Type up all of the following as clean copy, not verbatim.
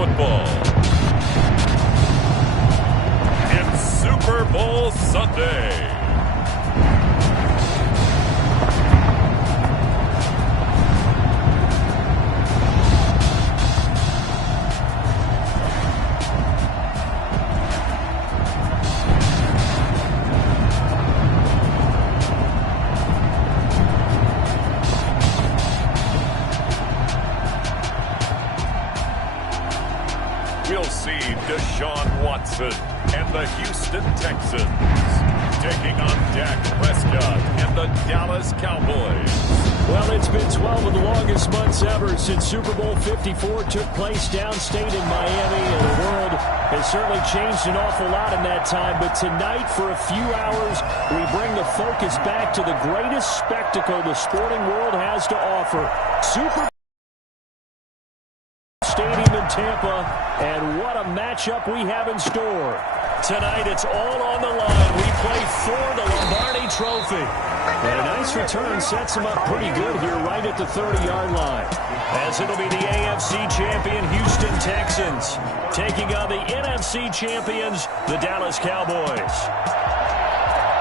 football. It's Super Bowl Sunday. We'll see Deshaun Watson and the Houston Texans taking on Dak Prescott and the Dallas Cowboys. Well, it's been 12 of the longest months ever since Super Bowl 54 took place downstate in Miami, and the world has certainly changed an awful lot in that time. But tonight, for a few hours, we bring the focus back to the greatest spectacle the sporting world has to offer. Super Stadium in Tampa, and what a matchup we have in store. Tonight, it's all on the line. We play for the Lombardi Trophy. And a nice return sets them up pretty good here right at the 30-yard line. As it'll be the AFC champion Houston Texans taking on the NFC champions, the Dallas Cowboys.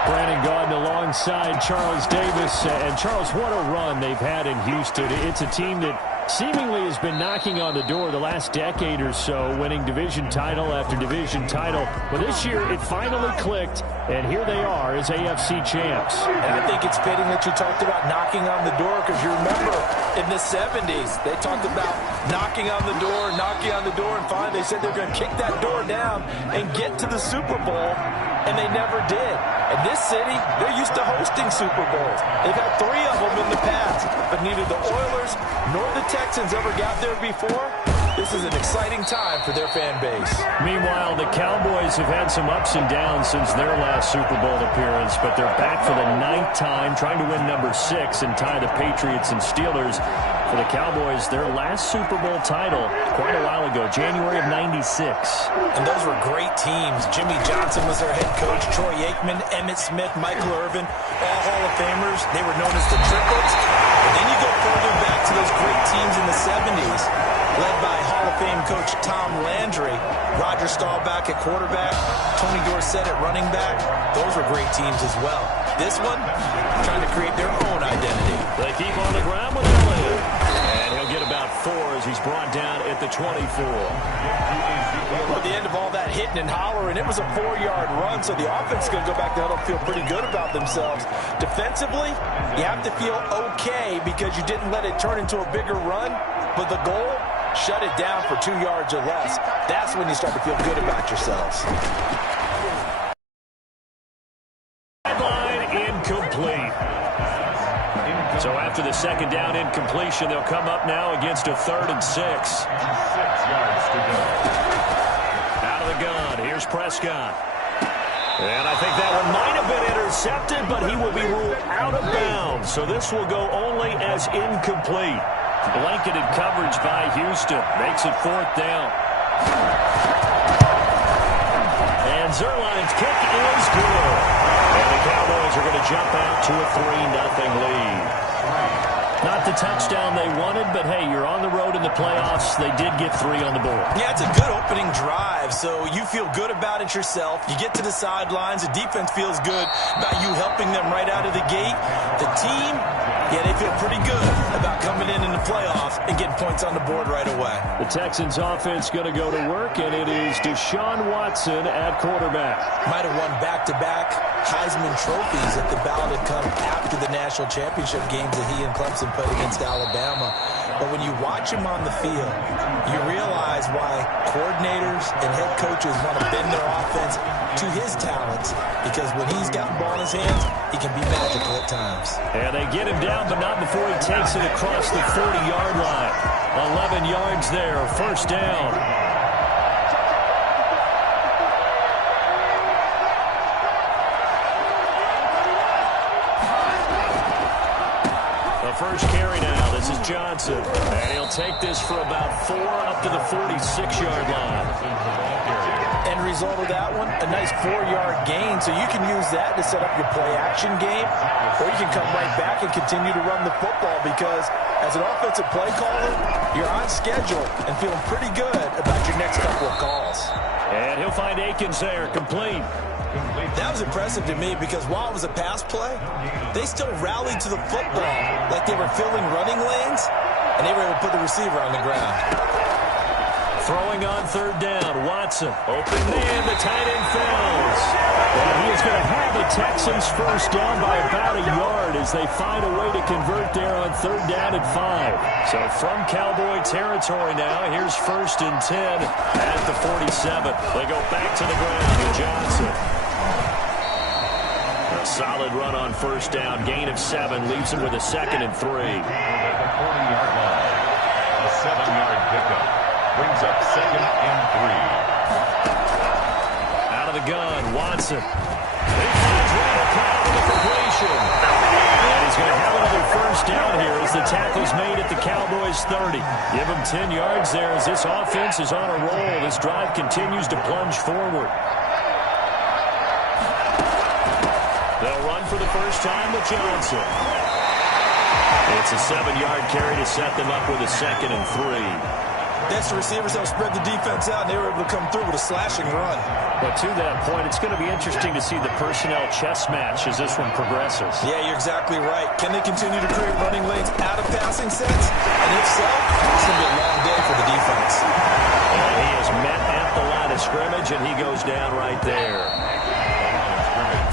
Brandon Gaudin alongside Charles Davis. And Charles, what a run they've had in Houston. It's a team that seemingly has been knocking on the door the last decade or so, winning division title after division title. But this year, it finally clicked, and here they are as AFC champs. And I think it's fitting that you talked about knocking on the door, because you remember in the 70s, they talked about knocking on the door, and finally they said they're going to kick that door down and get to the Super Bowl, and they never did. And this city, they're used to hosting Super Bowls. They've had 3 of them in the past, but neither the Oilers nor the Texans ever got there before. This is an exciting time for their fan base. Meanwhile, the Cowboys have had some ups and downs since their last Super Bowl appearance, but they're back for the 9th time, trying to win number 6 and tie the Patriots and Steelers. For the Cowboys, their last Super Bowl title quite a while ago, January of '96. And those were great teams. Jimmy Johnson was their head coach, Troy Aikman, Emmitt Smith, Michael Irvin, all Hall of Famers. They were known as the Triplets. And then you go further back to those great teams in the 70s, led by Hall of Fame coach Tom Landry, Roger Staubach at quarterback, Tony Dorsett at running back. Those were great teams as well. This one, trying to create their own identity. They keep on the ground with Elliott. And he'll get about 4 as he's brought down at the 24. At the end of all that hitting and hollering, it was a 4-yard run, so the offense is going to go back to huddle and feel pretty good about themselves. Defensively, you have to feel okay because you didn't let it turn into a bigger run, but the goal, shut it down for 2 yards or less. That's when you start to feel good about yourselves. Sideline incomplete. So after the second down incompletion, they'll come up now against a 3rd and 6. 6 yards to go. Out of the gun, here's Prescott. And I think that one might have been intercepted, but he will be ruled out of bounds. So this will go only as incomplete. Blanketed coverage by Houston. Makes it 4th down. And Zerline's kick is good. And the Cowboys are going to jump out to a 3-0 lead. Not the touchdown they wanted, but hey, you're on the road in the playoffs. They did get 3 on the board. Yeah, it's a good opening drive, so you feel good about it yourself. You get to the sidelines. The defense feels good about you helping them right out of the gate. The team, yeah, they feel pretty good about coming in the playoffs and getting points on the board right away. The Texans offense going to go to work, and it is Deshaun Watson at quarterback. Might have won back-to-back Heisman trophies if the ballot had come after the national championship games that he and Clemson played against Alabama. But when you watch him on the field, you realize why coordinators and head coaches want to bend their offense to his talents, because when he's got the ball in his hands, he can be magical at times. And they get him down, but not before he takes it across the 40-yard line. 11 yards there, 1st down. First carry now. This is Johnson. And he'll take this for about 4 up to the 46-yard line. End result of that one, a nice 4-yard gain. So you can use that to set up your play-action game, or you can come right back and continue to run the football, because as an offensive play caller, you're on schedule and feeling pretty good about your Watkins there, complete. That was impressive to me because while it was a pass play, they still rallied to the football like they were filling running lanes, and they were able to put the receiver on the ground. Throwing on third down, Watson. Open man, the tight end fails. And he is going to have the Texans first down by about a yard as they find a way to convert there on third down and 5. So from Cowboy territory now, here's 1st and 10 at the 47. They go back to the ground to Johnson. A solid run on first down, gain of 7, leaves him with a 2nd and 3. At the 40-yard line, a 7-yard pickup brings up 2nd and 3. Out of the gun, Watson. He finds Randall Cobb with the completion. And he's going to have another first down here as the tackle's made at the Cowboys 30. Give him 10 yards there as this offense is on a roll. This drive continues to plunge forward. They'll run for the first time with Johnson. It's a 7-yard carry to set them up with a 2nd and 3. That's the receivers that spread the defense out, and they were able to come through with a slashing run. But to that point, it's going to be interesting to see the personnel chess match as this one progresses. Yeah, you're exactly right. Can they continue to create running lanes out of passing sets? And if so, it's going to be a long day for the defense. And he is met at the line of scrimmage, and he goes down right there.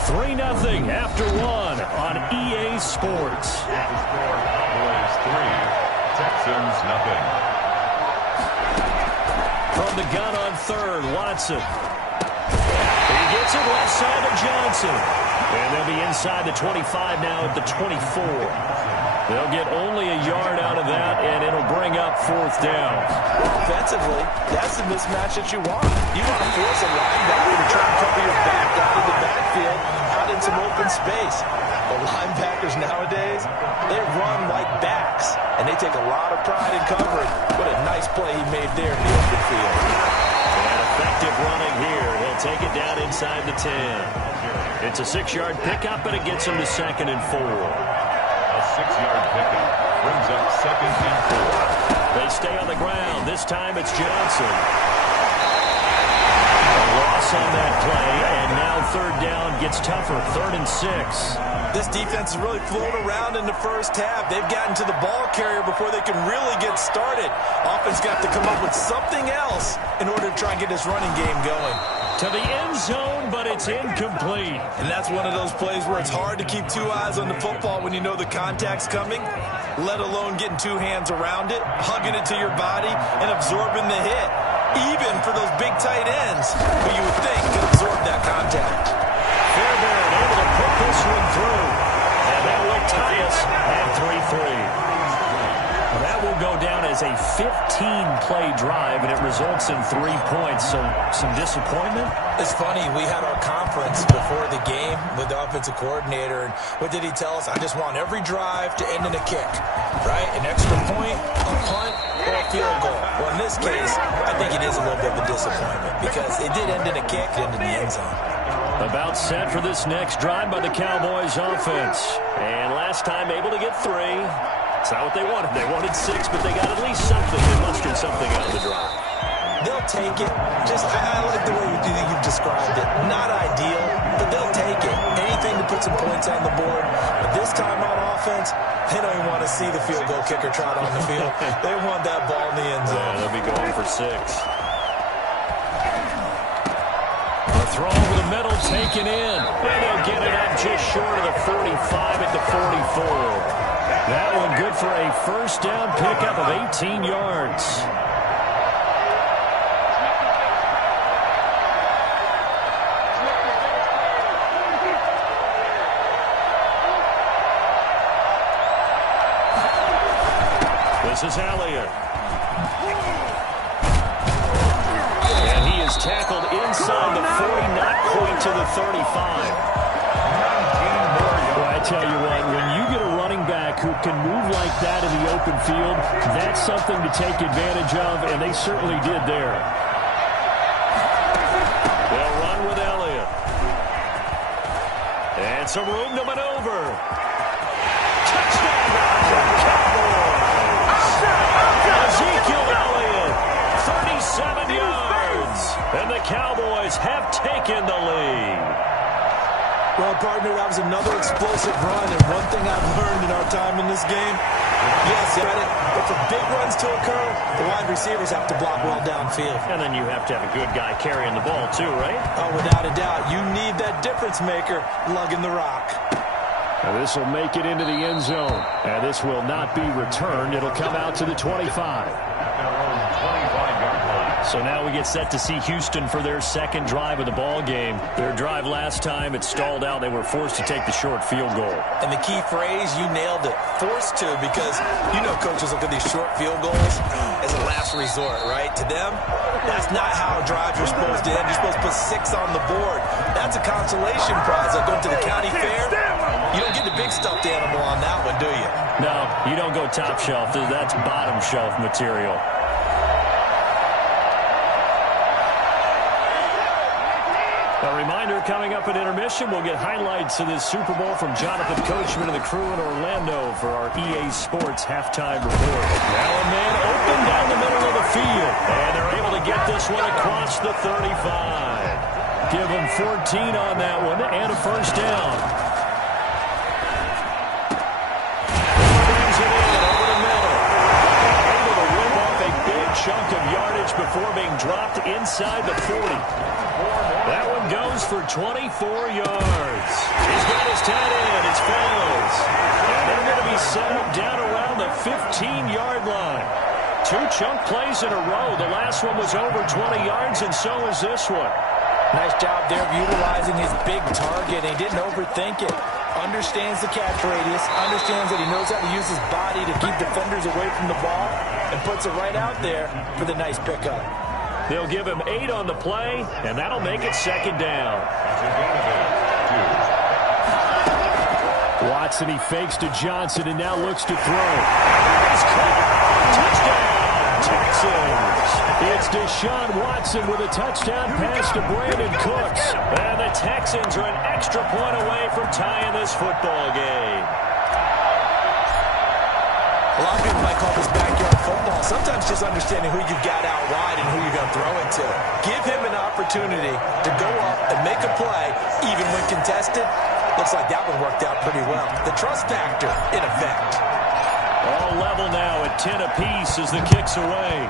3-0 after 1 on EA Sports. The score, Cowboys 3, Texans nothing. From the gun on third, Watson. He gets it left side to Johnson. And they'll be inside the 25 now at the 24. They'll get only a yard out of that, and it'll bring up 4th down. Offensively, that's the mismatch that you want. You want to force a linebacker to try and cover your back out of the backfield, out in some open space. The linebackers nowadays, they run like backs, and they take a lot of pride in covering. What a nice play he made there in the open field. And effective running here. He'll take it down inside the 10. It's a 6-yard pickup, but it gets him to 2nd and 4. A 6-yard pickup brings up 2nd and 4. They stay on the ground. This time it's Johnson. A loss on that play, and now third down gets tougher. 3rd and 6. This defense has really flown around in the first half. They've gotten to the ball carrier before they can really get started. Offense got to come up with something else in order to try and get this running game going. To the end zone, but it's incomplete. And that's one of those plays where it's hard to keep 2 eyes on the football when you know the contact's coming, let alone getting 2 hands around it, hugging it to your body, and absorbing the hit. Even for those big tight ends, who you would think could absorb that contact. Fairbairn able to put this one through. And that will tie us at 3-3. That will go down as a 15-play drive, and it results in 3 points. So some disappointment? It's funny. We had our conference before the game with the offensive coordinator, and what did he tell us? I just want every drive to end in a kick, right? An extra point, a punt, or a field goal. Well, in this case, I think it is a little bit of a disappointment because it did end in a kick, it ended in the end zone. About set for this next drive by the Cowboys offense. And last time able to get 3. It's not what they wanted. They wanted 6, but they got at least something. They mustered something out of the drive. They'll take it. I like the way you've described it. Not ideal, but they'll take it. Anything to put some points on the board. But this time on offense, they don't even want to see the field goal kicker trot on the field. They want that ball in the end zone. Yeah, they'll be going for 6. The throw over the middle, taken in. And they'll get it up just short of the 45 at the 44. That one good for a first down pickup of 18 yards. This is Elliott. And he is tackled inside the 40, not quite to the 35. Well, I tell you what, when you get a running back who can move like that in the open field, that's something to take advantage of, and they certainly did there. They'll run with Elliott. And some room to maneuver. Touchdown Cowboys! Ezekiel Elliott, 37 yards. And the Cowboys have taken the lead. Well, partner, that was another explosive run, and one thing I've learned in our time in this game, yes, credit, but for big runs to occur, the wide receivers have to block well downfield. And then you have to have a good guy carrying the ball too, right? Oh, without a doubt. You need that difference maker lugging the rock. And this will make it into the end zone. And this will not be returned. It'll come out to the 25. So now we get set to see Houston for their second drive of the ball game. Their drive last time, it stalled out. They were forced to take the short field goal. And the key phrase, you nailed it, forced to, because you know coaches look at these short field goals as a last resort, right? To them, that's not how drives are supposed to end. You're supposed to put 6 on the board. That's a consolation prize. Like going to the county fair, you don't get the big stuffed animal on that one, do you? No, you don't go top shelf. That's bottom shelf material. A reminder, coming up at intermission, we'll get highlights of this Super Bowl from Jonathan Coachman and the crew in Orlando for our EA Sports halftime report. Now a man open down the middle of the field, and they're able to get this one across the 35. Give them 14 on that one and a first down. Brings it in over the middle. Able to rip off a big chunk of yardage before being dropped inside the 40. That one goes for 24 yards. He's got his tight end. It's Fells. And they're going to be set up down around the 15-yard line. 2 chunk plays in a row. The last one was over 20 yards, and so is this one. Nice job there of utilizing his big target. He didn't overthink it. Understands the catch radius. Understands that he knows how to use his body to keep defenders away from the ball, and puts it right out there for the nice pickup. They'll give him 8 on the play, and that'll make it second down. Watson, he fakes to Johnson and now looks to throw. He's caught. Touchdown, Texans. It's Deshaun Watson with a touchdown pass to Brandon Cooks. And the Texans are an extra point away from tying this football game. A lot of people might call this backyard football. Sometimes just understanding who you've got out wide and who you're going to throw it to. Give him an opportunity to go up and make a play, even when contested. Looks like that one worked out pretty well. The trust factor, in effect. All level now at 10 apiece as the kick's away.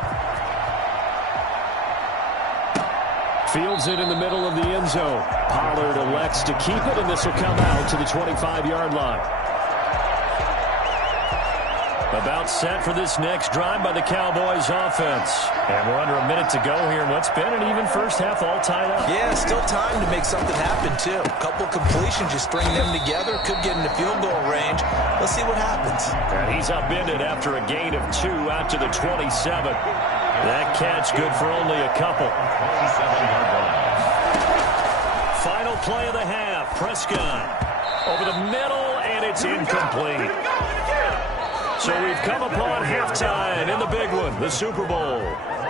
Fields it in the middle of the end zone. Pollard elects to keep it, and this will come out to the 25-yard line. About set for this next drive by the Cowboys offense. And we're under a minute to go here in what's been an even first half, all tied up. Yeah, still time to make something happen, too. A couple completions, you string them together, could get into field goal range. Let's see what happens. And he's upended after a gain of 2 out to the 27. That catch good for only a couple. Final play of the half. Prescott over the middle, and it's incomplete. So we've come upon halftime in the big one, the Super Bowl.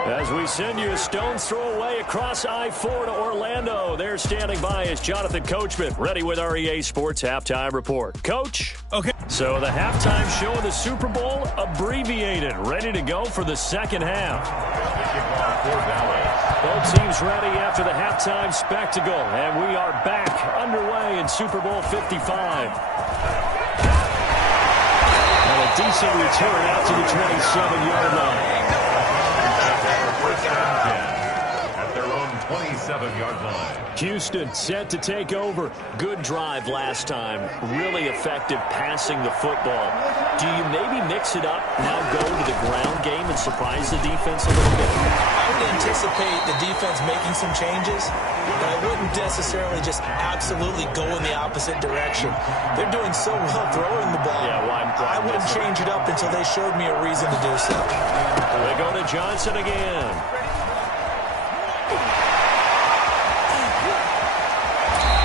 As we send you a stone's throw away across I-4 to Orlando. There standing by is Jonathan Coachman, ready with our EA Sports halftime report. Coach? Okay. So the halftime show of the Super Bowl, abbreviated, ready to go for the second half. Both teams ready after the halftime spectacle, and we are back underway in Super Bowl 55. And a decent return out to the 27-yard line. At their own 27-yard line. Houston set to take over. Good drive last time. Really effective passing the football. Do you maybe mix it up, now go to the ground game and surprise the defense a little bit? I would anticipate the defense making some changes, but I wouldn't necessarily just absolutely go in the opposite direction. They're doing so well throwing the ball. Yeah, why I wouldn't change it up until they showed me a reason to do so. They go to Johnson again.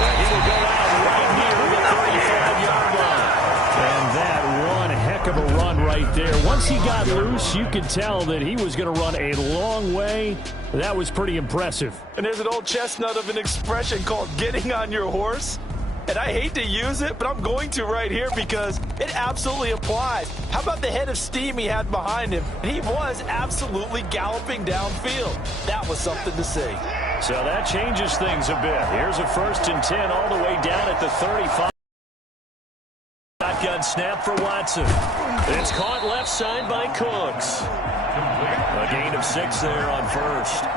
He will go out right near the 35-yard line. And that one heck of a run right there. Once he got loose, you could tell that he was going to run a long way. That was pretty impressive. And there's an old chestnut of an expression called getting on your horse and I hate to use it, but I'm going to right here because it absolutely applies. How about the head of steam he had behind him? And he was absolutely galloping downfield. That was something to see. So that changes things a bit. Here's a 1st and 10 all the way down at the 35. Shotgun snap for Watson. It's caught left side by Cooks. A gain of 6 there on 1st.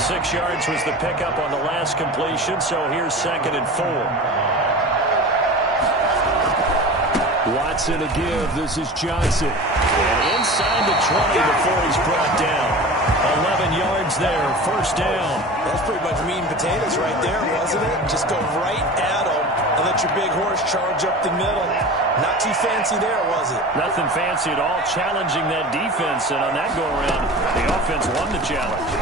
6 yards was the pickup on the last completion, so here's 2nd and 4. Watson to give. This is Johnson. And inside the 20 before he's brought down. 11 yards there, 1st down. That's pretty much meat and potatoes right there, wasn't it? Just go right at him and let your big horse charge up the middle. Not too fancy there, was it? Nothing fancy at all, challenging that defense. And on that go-around, the offense won the challenge.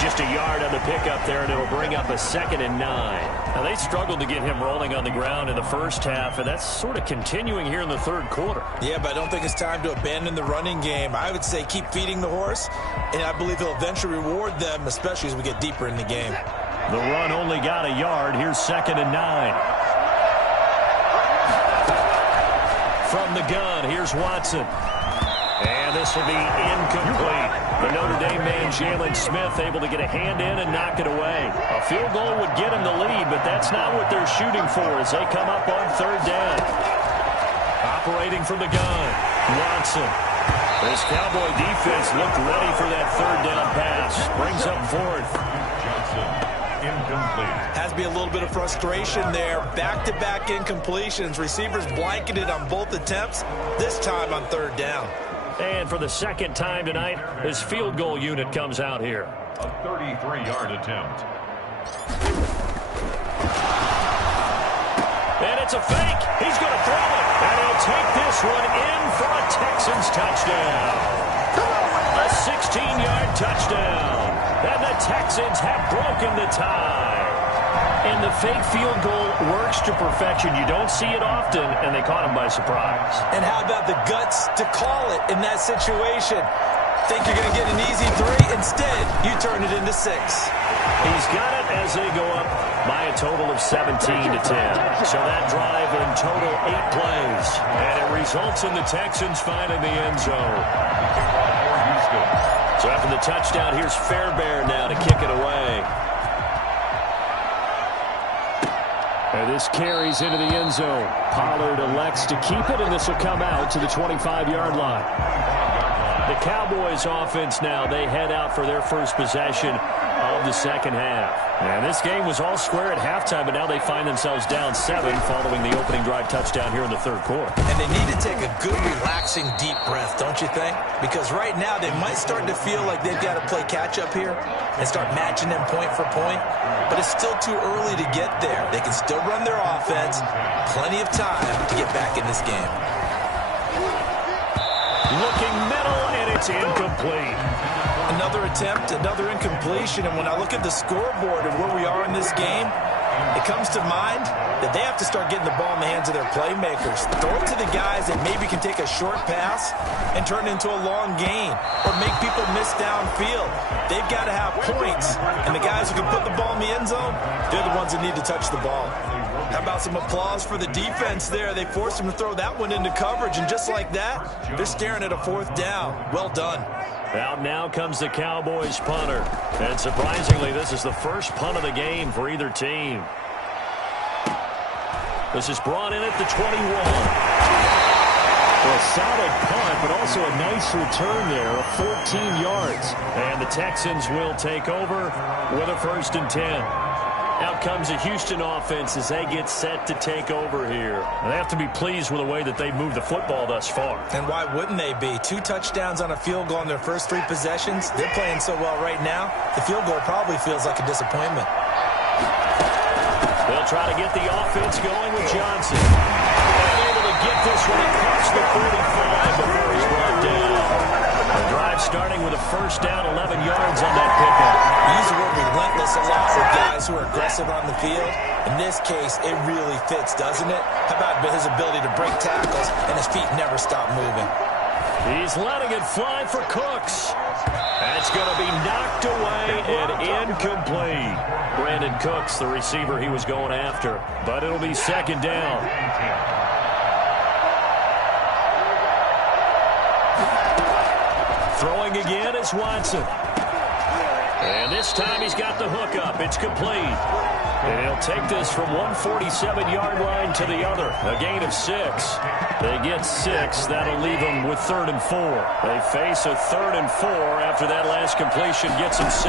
Just a yard on the pickup there, and it'll bring up a 2nd and 9. Now, they struggled to get him rolling on the ground in the first half, and that's sort of continuing here in the 3rd quarter. Yeah, but I don't think it's time to abandon the running game. I would say keep feeding the horse, and I believe he'll eventually reward them, especially as we get deeper in the game. The run only got a yard. Here's 2nd and 9. From the gun, here's Watson. And this will be incomplete. The Notre Dame man, Jalen Smith, able to get a hand in and knock it away. A field goal would get him the lead, but that's not what they're shooting for as they come up on 3rd down. Operating from the gun, Watson. This Cowboy defense looked ready for that 3rd down pass. Brings up 4th. Incomplete. Has to be a little bit of frustration there. Back-to-back incompletions. Receivers blanketed on both attempts, this time on 3rd down. And for the 2nd time tonight, his field goal unit comes out here. A 33-yard attempt. And it's a fake. He's going to throw it. And he'll take this one in for a Texans touchdown. A 16-yard touchdown. And the Texans have broken the tie. And the fake field goal works to perfection. You don't see it often, and they caught him by surprise. And how about the guts to call it in that situation? Think you're going to get an easy 3? Instead, you turn it into 6. He's got it as they go up by a total of 17-10. So that drive in total 8 plays. And it results in the Texans finding the end zone. So after the touchdown, here's Fairbairn now to kick it away. And this carries into the end zone. Pollard elects to keep it, and this will come out to the 25-yard line. The Cowboys offense now, they head out for their first possession of the 2nd half. And this game was all square at halftime, but now they find themselves down 7 following the opening drive touchdown here in the 3rd quarter. And they need to take a good, relaxing, deep breath, don't you think? Because right now they might start to feel like they've got to play catch-up here and start matching them point for point. But it's still too early to get there. They can still run their offense. Plenty of time to get back in this game. Looking middle, and it's incomplete. Another attempt, another incompletion, and when I look at the scoreboard and where we are in this game, it comes to mind that they have to start getting the ball in the hands of their playmakers. Throw it to the guys that maybe can take a short pass and turn it into a long gain or make people miss downfield. They've got to have points, and the guys who can put the ball in the end zone, they're the ones that need to touch the ball. How about some applause for the defense there? They forced them to throw that one into coverage, and just like that, they're staring at a 4th down. Well done. Out now comes the Cowboys punter. And surprisingly, this is the first punt of the game for either team. This is brought in at the 21. A solid punt, but also a nice return there of 14 yards. And the Texans will take over with a 1st and 10. Out comes the Houston offense as they get set to take over here. And they have to be pleased with the way that they moved the football thus far. And why wouldn't they be? 2 touchdowns on a field goal in their first 3 possessions. They're playing so well right now, the field goal probably feels like a disappointment. They'll try to get the offense going with Johnson. And able to get this one across the 45 before he's brought down. The drive starting with a 1st down, 11 yards on that pickup. We use the word relentless a lot with guys who are aggressive on the field. In this case, it really fits, doesn't it? How about his ability to break tackles and his feet never stop moving? He's letting it fly for Cooks. And it's going to be knocked away and incomplete. Brandon Cooks, the receiver he was going after. But it'll be second down. Throwing again is Watson. And this time he's got the hook up. It's complete. And he'll take this from 147-yard line to the other. A gain of 6. They get 6. That'll leave them with 3rd and 4. They face a 3rd and 4 after that last completion gets them 6.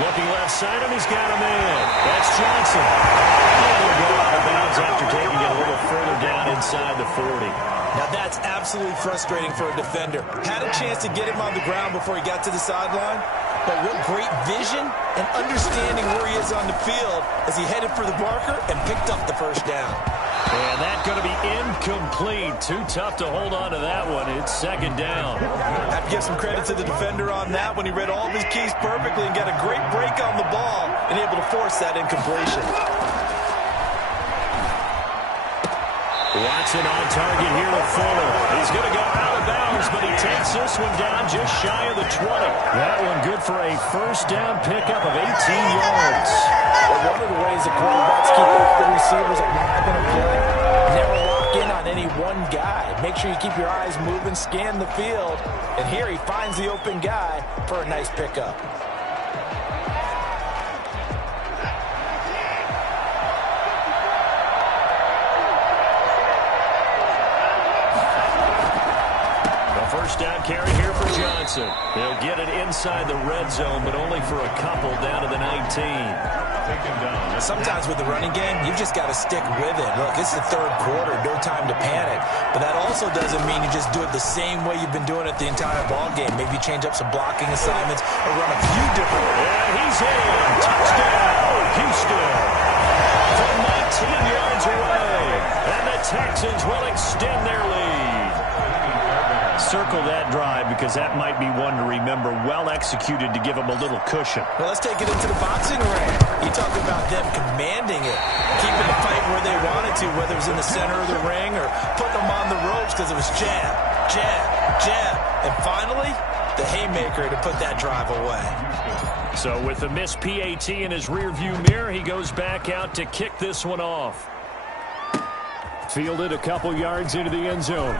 Looking left side, and he's got him in. That's Johnson. And he'll go out of bounds after taking it a little further down inside the 40. Now that's absolutely frustrating for a defender. Had a chance to get him on the ground before he got to the sideline, but what great vision and understanding where he is on the field as he headed for the marker and picked up the first down. And that's going to be incomplete. Too tough to hold on to that one. It's second down. I have to give some credit to the defender on that when he read all of his keys perfectly and got a great break on the ball and able to force that incompletion. Watson on target here with Fuller. He's going to go out of bounds, but he takes this one down just shy of the 20. That one good for a first down pickup of 18 yards. Well, one of the ways the quarterbacks keep up the receivers are not going to play. Never lock in on any one guy. Make sure you keep your eyes moving, scan the field. And here he finds the open guy for a nice pickup. Down carry here for Johnson. He'll get it inside the red zone, but only for a couple down to the 19. Sometimes with the running game, you've just got to stick with it. Look, it's the third quarter, no time to panic. But that also doesn't mean you just do it the same way you've been doing it the entire ball game. Maybe change up some blocking assignments or run a few different. And he's in. Touchdown, Houston. From 19 yards away. And the Texans will extend their lead. Circle that drive because that might be one to remember. Well executed to give them a little cushion. Well, let's take it into the boxing ring. You talk about them commanding it, keeping the fight where they wanted to, whether it was in the center of the ring or putting them on the ropes because it was jab, jab, jab. And finally, the haymaker to put that drive away. So with the missed PAT in his rearview mirror, he goes back out to kick this one off. Fielded a couple yards into the end zone.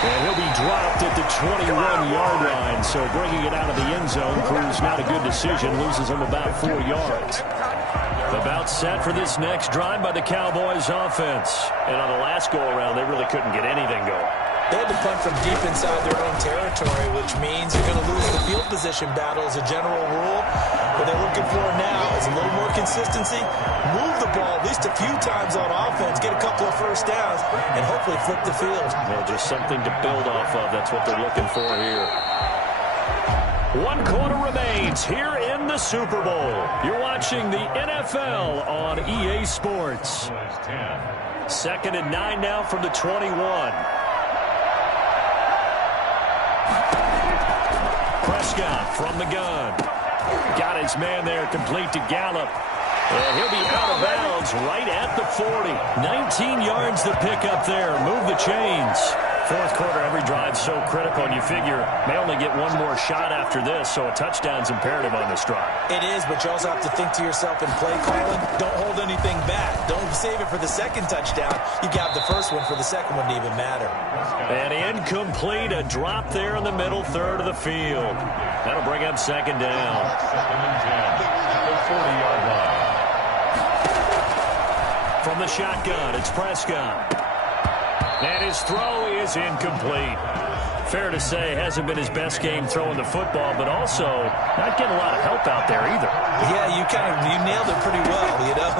And he'll be dropped at the 21-yard line, so bringing it out of the end zone proves not a good decision, loses him about 4 yards. About set for this next drive by the Cowboys offense. And on the last go-around, they really couldn't get anything going. They had to punt from deep inside their own territory, which means you're going to lose the field position battle as a general rule. What they're looking for now is a little more consistency, move the ball at least a few times on offense, get a couple of first downs, and hopefully flip the field. Well, just something to build off of. That's what they're looking for here. 1 quarter remains here in the Super Bowl. You're watching the NFL on EA Sports. 2nd and 9 now from the 21. Prescott from the gun. Got his man there, complete to Gallup. And he'll be out of bounds right at the 40. 19 yards to pick up there. Move the chains. Fourth quarter, every drive so critical, and you figure may only get one more shot after this, so a touchdown's imperative on this drive. It is, but you also have to think to yourself in play calling, don't hold anything back. Don't save it for the second touchdown. You got the first one for the second one to even matter. And incomplete, a drop there in the middle third of the field. That'll bring up second down. 40-yard line. From the shotgun, it's Prescott. And his throw is incomplete. Fair to say, hasn't been his best game throwing the football, but also not getting a lot of help out there either. Yeah, you nailed it pretty well, you know.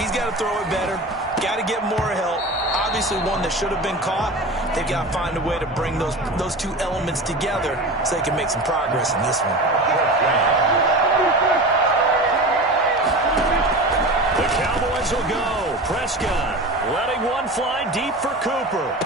He's got to throw it better, got to get more help. Obviously one that should have been caught. They've got to find a way to bring those two elements together so they can make some progress in this one. The Cowboys will go. Prescott letting one fly deep for Cooper.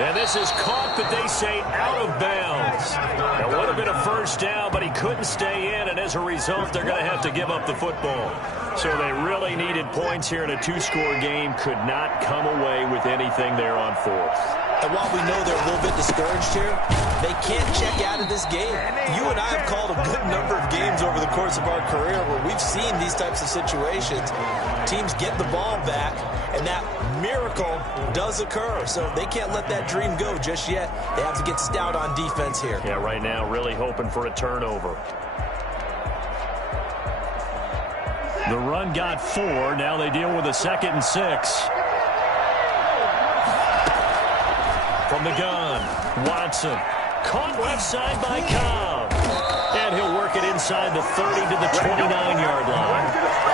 And this is caught, but they say out of bounds. It would have been a first down, but he couldn't stay in, and as a result, they're going to have to give up the football. So they really needed points here in a two-score game. Could not come away with anything there on fourth. And while we know they're a little bit discouraged here, they can't check out of this game. You and I have called a good number of games over the course of our career where we've seen these types of situations. Teams get the ball back, and that miracle does occur. So they can't let that dream go just yet. They have to get stout on defense here. Yeah, right now really hoping for a turnover. The run got 4. Now they deal with a 2nd and 6. From the gun, Watson. Caught left side by Cobb. And he'll work it inside the 30 to the 29-yard line.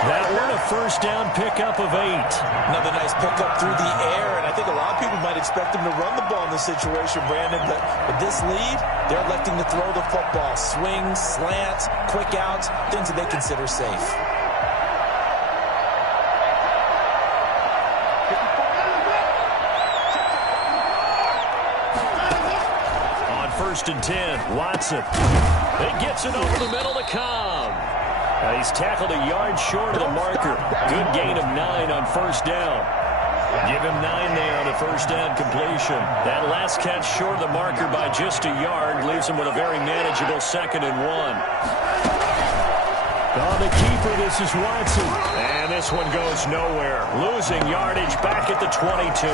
That one a first down pickup of 8. Another nice pickup through the air, and I think a lot of people might expect him to run the ball in this situation, Brandon, but with this lead, they're electing to throw the football. Swings, slants, quick outs, things that they consider safe. First and 10, Watson. He gets it over the middle to Cobb. And he's tackled a yard short of the marker. Good gain of 9 on first down. Give him 9 there on a first down completion. That last catch short of the marker by just a yard leaves him with a very manageable 2nd and 1. On the keeper, this is Watson. And this one goes nowhere. Losing yardage back at the 22.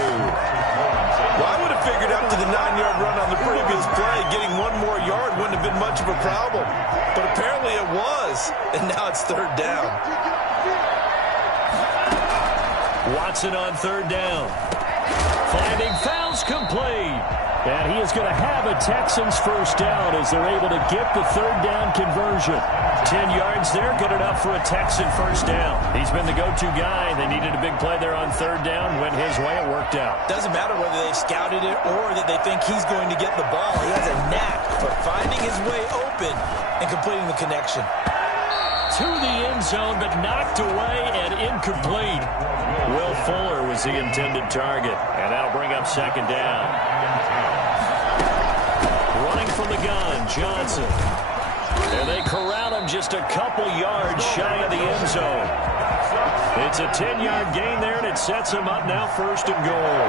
Well, I would have figured up to the 9-yard run on the previous play. Getting one more yard wouldn't have been much of a problem. But apparently it was. And now it's 3rd down. Watson on 3rd down. Finding fouls complete. And he is going to have a Texans first down as they're able to get the 3rd down conversion. 10 yards there, good enough for a Texan first down. He's been the go-to guy. They needed a big play there on 3rd down. Went his way, it worked out. Doesn't matter whether they've scouted it or that they think he's going to get the ball. He has a knack for finding his way open and completing the connection. To the end zone, but knocked away and incomplete. Will Fuller was the intended target, and that'll bring up 2nd down. Running from the gun, Johnson. And they corral him just a couple yards shy of the end zone. It's a 10-yard gain there, and it sets him up now 1st and goal.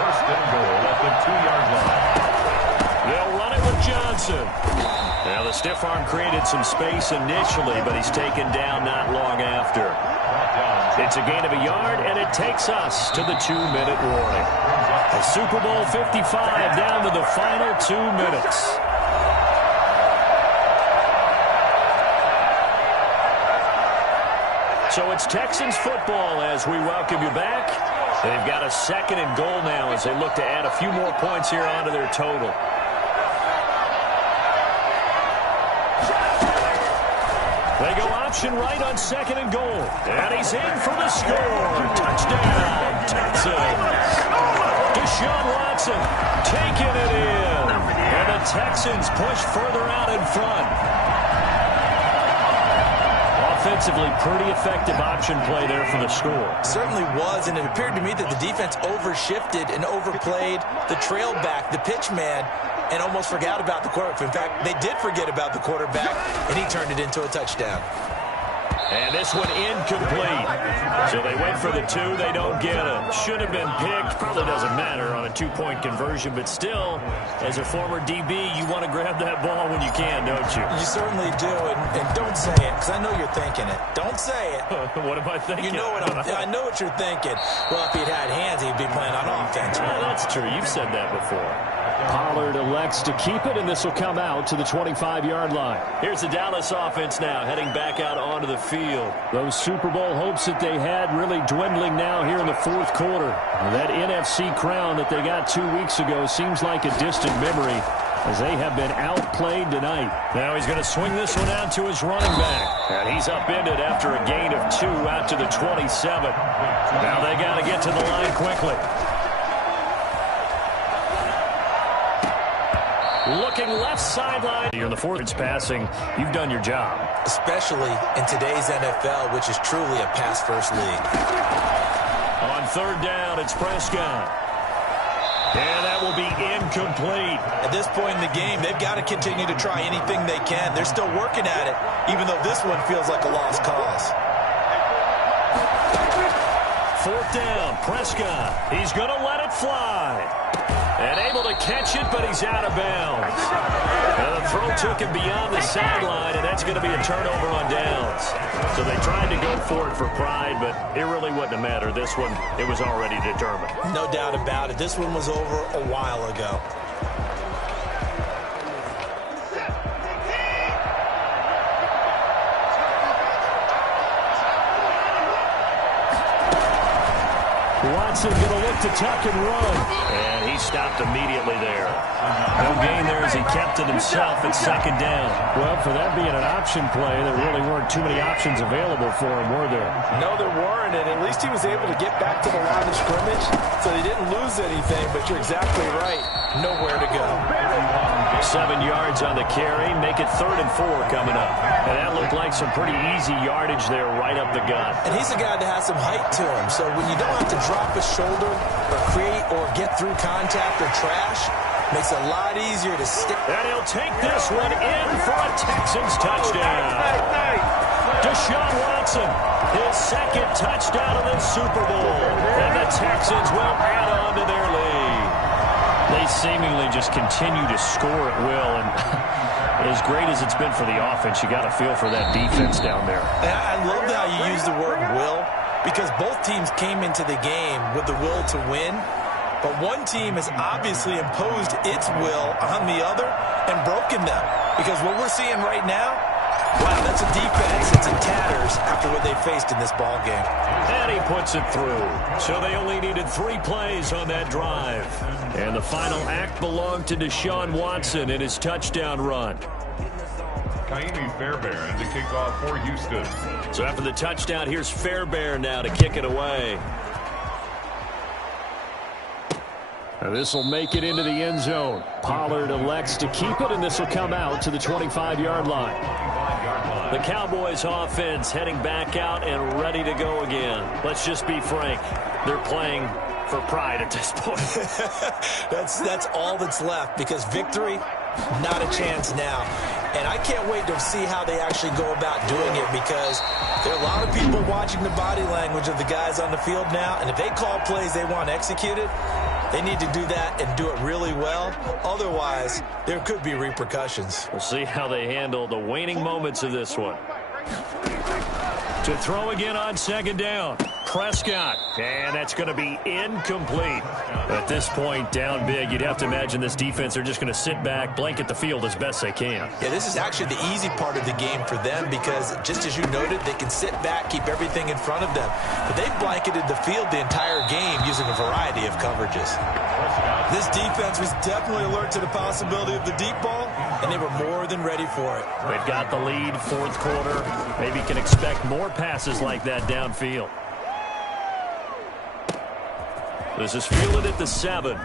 1st and goal at the 2-yard line. They'll run it with Johnson. Now the stiff arm created some space initially, but he's taken down not long after. It's a gain of a yard, and it takes us to the 2-minute warning. The Super Bowl 55 down to the final 2 minutes. So it's Texans football as we welcome you back. They've got a 2nd and goal now as they look to add a few more points here onto their total. They go option right on 2nd and goal. And he's in for the score. Touchdown, Texans. Deshaun Watson taking it in. And the Texans push further out in front. Offensively, pretty effective option play there for the score. Certainly was, and it appeared to me that the defense overshifted and overplayed the trail back, the pitch man, and almost forgot about the quarterback. In fact, they did forget about the quarterback, and he turned it into a touchdown. And this one incomplete. So they went for the 2. They don't get it. Should have been picked. Probably doesn't matter on a 2-point conversion. But still, as a former DB, you want to grab that ball when you can, don't you? You certainly do. And don't say it, because I know you're thinking it. Don't say it. What am I thinking? You know what I know what you're thinking. Well, if he'd had hands, he'd be playing on offense. Oh, that's true. You've said that before. Pollard elects to keep it, and this will come out to the 25-yard line. Here's the Dallas offense now, heading back out onto the field. Those Super Bowl hopes that they had really dwindling now here in the 4th quarter. That NFC crown that they got 2 weeks ago seems like a distant memory as they have been outplayed tonight. Now he's going to swing this one out to his running back. And he's upended after a gain of 2 out to the 27. Now they got to get to the line quickly. Looking left sideline. You're in the 4th. It's passing. You've done your job. Especially in today's NFL, which is truly a pass-first league. On 3rd down, it's Prescott. And that will be incomplete. At this point in the game, they've got to continue to try anything they can. They're still working at it, even though this one feels like a lost cause. Fourth down, Prescott. He's going to let it fly. And able to catch it, but he's out of bounds. And the throw took him beyond the sideline, and that's going to be a turnover on downs. So they tried to go for it for pride, but it really wouldn't have mattered. This one, it was already determined. No doubt about it. This one was over a while ago. Watson going to look to tuck and run. And he stopped immediately there. No gain there as he kept it himself at second down. Well, for that being an option play, there really weren't too many options available for him, were there? No, there weren't, and at least he was able to get back to the line of scrimmage, so he didn't lose anything, but you're exactly right. Nowhere to go. 7 yards on the carry. Make it 3rd and 4 coming up. And that looked like some pretty easy yardage there right up the gut. And he's a guy that has some height to him, so when you don't have to drop his shoulder or create or get through contact or trash, makes it a lot easier to stick. And he'll take this one in for a Texans touchdown. Deshaun Watson, his second touchdown of this Super Bowl. And the Texans will add on to their lead. They seemingly just continue to score at will, and as great as it's been for the offense, you got to feel for that defense down there. And I love how you use the word will, because both teams came into the game with the will to win, but one team has obviously imposed its will on the other and broken them, because what we're seeing right now, wow, that's a defense that's in tatters after what they faced in this ball game. And he puts it through. So they only needed 3 plays on that drive. And the final act belonged to Deshaun Watson in his touchdown run. Kaimi Fairbairn to kick off for Houston. So after the touchdown, here's Fairbairn now to kick it away. This will make it into the end zone. Pollard elects to keep it, and this will come out to the 25-yard line. The Cowboys offense heading back out and ready to go again. Let's just be frank. They're playing for pride at this point. That's all that's left, because victory, not a chance now. And I can't wait to see how they actually go about doing it, because there are a lot of people watching the body language of the guys on the field now, and if they call plays they want executed, they need to do that and do it really well. Otherwise, there could be repercussions. We'll see how they handle the waning moments of this one. To throw again on second down. Prescott. And that's going to be incomplete. At this point, down big, you'd have to imagine this defense are just going to sit back, blanket the field as best they can. Yeah, this is actually the easy part of the game for them, because just as you noted, they can sit back, keep everything in front of them. But they've blanketed the field the entire game using a variety of coverages. This defense was definitely alert to the possibility of the deep ball, and they were more than ready for it. They've got the lead, 4th quarter. Maybe can expect more passes like that downfield. This is fielded at the 7. And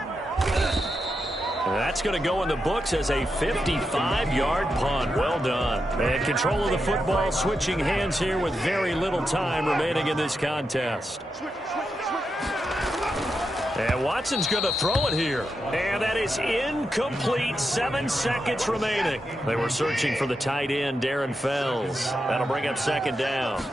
that's going to go in the books as a 55-yard punt. Well done. And control of the football, switching hands here with very little time remaining in this contest. And Watson's going to throw it here. And that is incomplete. 7 seconds remaining. They were searching for the tight end, Darren Fells. That'll bring up second down.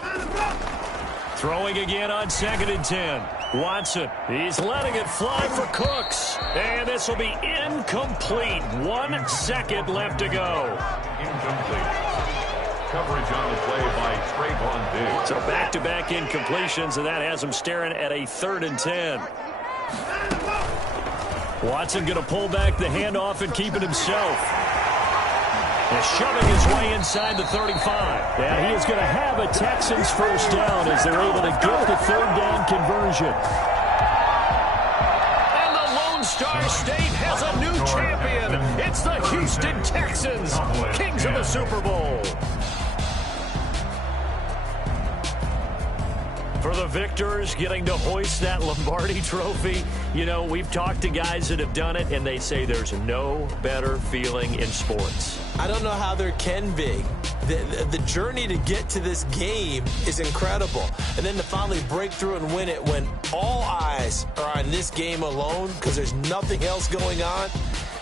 Throwing again on 2nd and 10. Watson, he's letting it fly for Cooks. And this will be incomplete. 1 second left to go. Incomplete. Coverage on the play by Trayvon Diggs. So back-to-back incompletions, and that has him staring at a 3rd and 10. Watson going to pull back the handoff and keep it himself. And shoving his way inside the 35. And he is going to have a Texans first down as they're able to get the 3rd down conversion. And the Lone Star State has a new champion. It's the Houston Texans, kings of the Super Bowl. For the victors, getting to hoist that Lombardi trophy, you know, we've talked to guys that have done it, and they say there's no better feeling in sports. I don't know how there can be. The journey to get to this game is incredible. And then to finally break through and win it when all eyes are on this game alone because there's nothing else going on,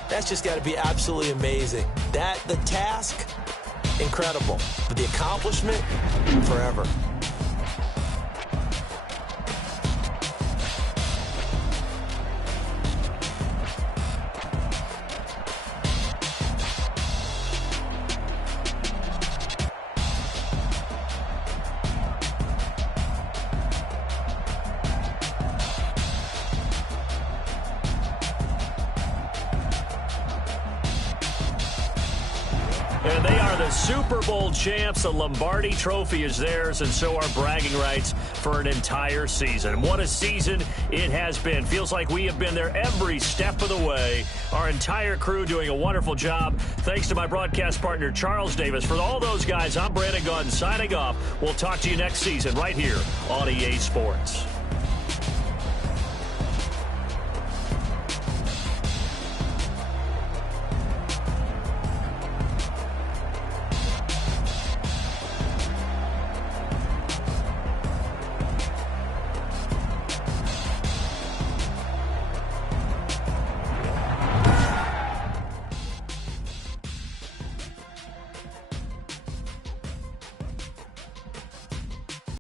that's just got to be absolutely amazing. The task, incredible. But the accomplishment, forever. And they are the Super Bowl champs. The Lombardi Trophy is theirs, and so are bragging rights for an entire season. What a season it has been. Feels like we have been there every step of the way. Our entire crew doing a wonderful job. Thanks to my broadcast partner, Charles Davis. For all those guys, I'm Brandon Gaudin signing off. We'll talk to you next season right here on EA Sports.